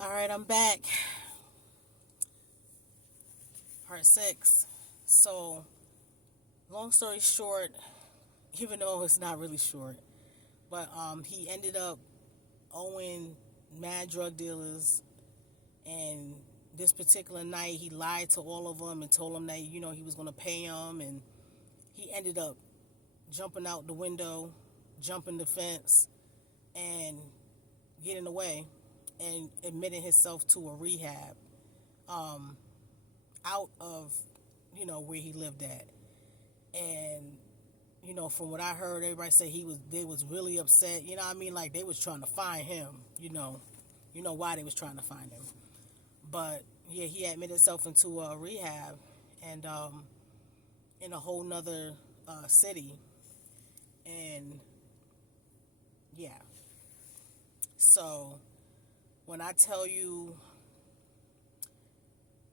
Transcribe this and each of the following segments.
All right, I'm back. Part six. So, long story short, even though it's not really short, but he ended up owing mad drug dealers, and this particular night he lied to all of them and told them that he was gonna pay them, and he ended up jumping out the window, jumping the fence, and getting away, and admitting himself to a rehab. Um, Out of where he lived at, and from what I heard, everybody said they was really upset. You know what I mean? Like they was trying to find him. Why they was trying to find him. But yeah, he admitted himself into a rehab, and in a whole nother city, and yeah. So when I tell you,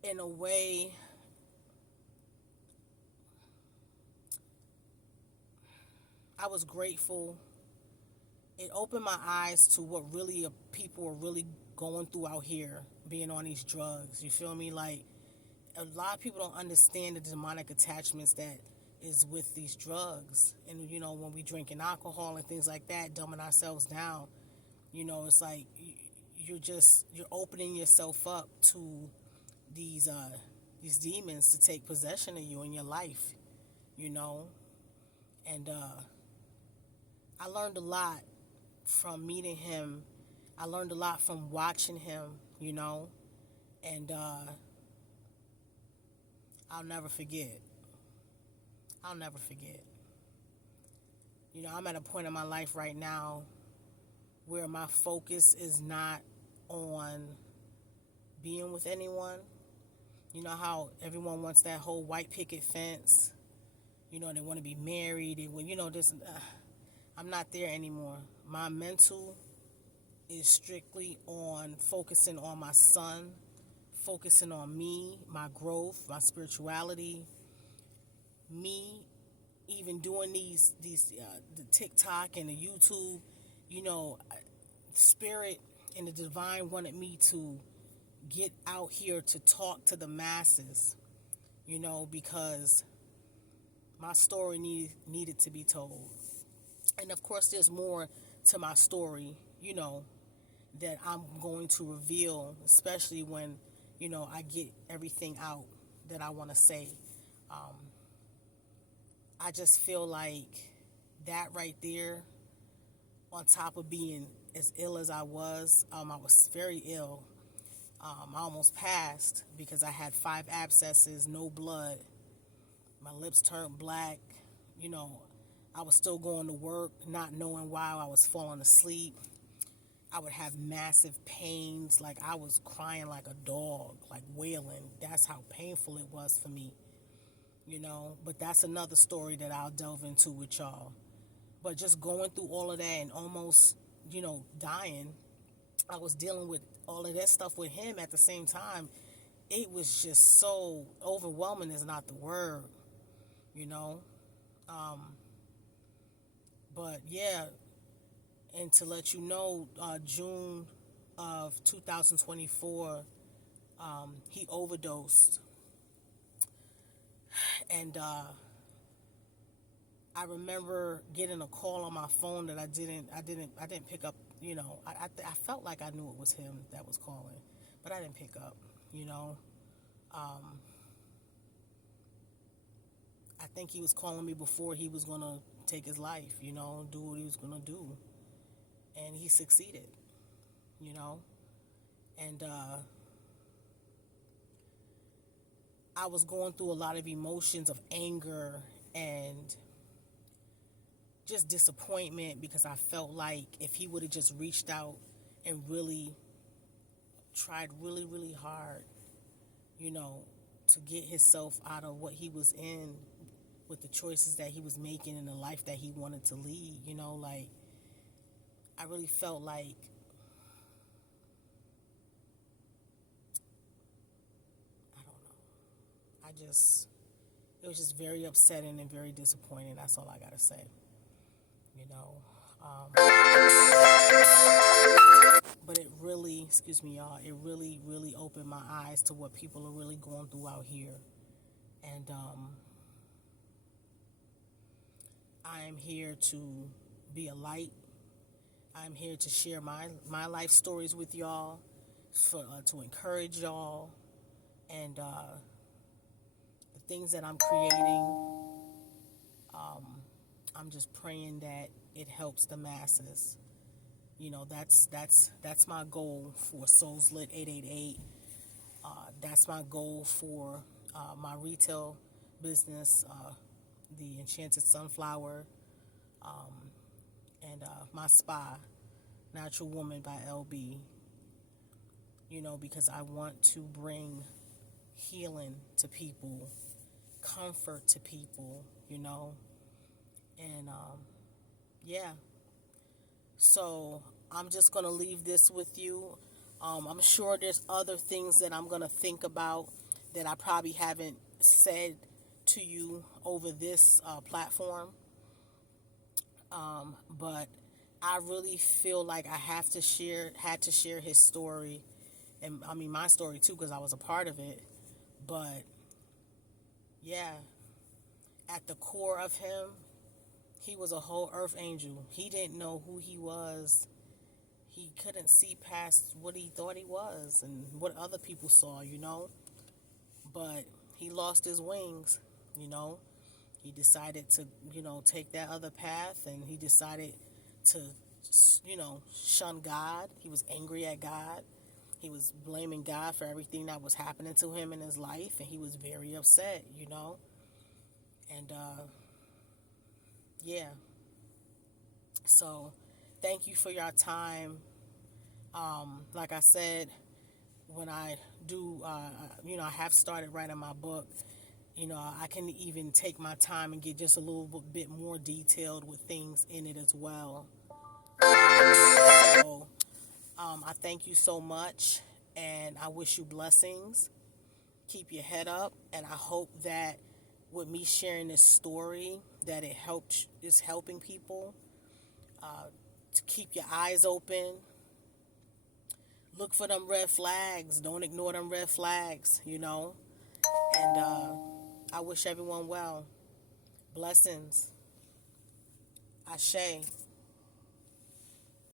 in a way, I was grateful. It opened my eyes to what really people are really going through out here, being on these drugs. You feel me? Like a lot of people don't understand the demonic attachments that is with these drugs, and when we drinking alcohol and things like that, dumbing ourselves down. It's like you're opening yourself up to these these demons to take possession of you in your life. You know, and I learned a lot from meeting him. I learned a lot from watching him, and I'll never forget. I'll never forget. I'm at a point in my life right now where my focus is not on being with anyone. You know how everyone wants that whole white picket fence. They want to be married. They, this. I'm not there anymore. My mental is strictly on focusing on my son, focusing on me, my growth, my spirituality, me even doing these the TikTok and the YouTube. Spirit and the divine wanted me to get out here to talk to the masses, because my story needed to be told. And of course, there's more to my story, that I'm going to reveal, especially when, I get everything out that I want to say. Um, I just feel like that right there, on top of being as ill as I was very ill. I almost passed because I had 5 abscesses, no blood. My lips turned black. You know, I was still going to work, not knowing why I was falling asleep. I would have massive pains, like I was crying like a dog, like wailing. That's how painful it was for me, But that's another story that I'll delve into with y'all. But just going through all of that and almost, dying, I was dealing with all of that stuff with him at the same time. It was just so overwhelming, is not the word, you know. Um, but yeah, and to let you know, June of 2024, he overdosed, and I remember getting a call on my phone that I didn't pick up. I felt like I knew it was him that was calling, but I didn't pick up. You know, um, I think he was calling me before he was gonna take his life. Do what he was gonna do, and he succeeded. You know, and I was going through a lot of emotions of anger and just disappointment, because I felt like if he would have just reached out and really tried really, really hard, to get himself out of what he was in with the choices that he was making and the life that he wanted to lead, like I really felt like I don't know. It was just very upsetting and very disappointing. That's all I gotta say. You know, um, But it really, excuse me, y'all, it really, really opened my eyes to what people are really going through out here. And I am here to be a light. I'm here to share my life stories with y'all, to encourage y'all, and the things that I'm creating. I'm just praying that it helps the masses. You know, that's my goal for Souls Lit 888. That's my goal for my retail business, the Enchanted Sunflower, and my spa, Natural Woman by LB. You know, because I want to bring healing to people, comfort to people, you know, and yeah. So I'm just going to leave this with you. I'm sure there's other things that I'm going to think about that I probably haven't said to you over this platform. But I really feel like I had to share his story, and I mean my story too, because I was a part of it. But yeah, at the core of him, he was a whole earth angel. He didn't know who he was. He couldn't see past what he thought he was and what other people saw, you know. But he lost his wings, you know. He decided to, you know, take that other path, and he decided to, you know, shun God. He was angry at God. He was blaming God for everything that was happening to him in his life, and he was very upset, you know. And yeah. So thank you for your time. Like I said, when I do, you know, I have started writing my book. You know, I can even take my time and get just a little bit more detailed with things in it as well. So I thank you so much, and I wish you blessings. Keep your head up, and I hope that with me sharing this story, that is helping people to keep your eyes open. Look for them red flags. Don't ignore them red flags, you know. And I wish everyone well. Blessings. Ashe.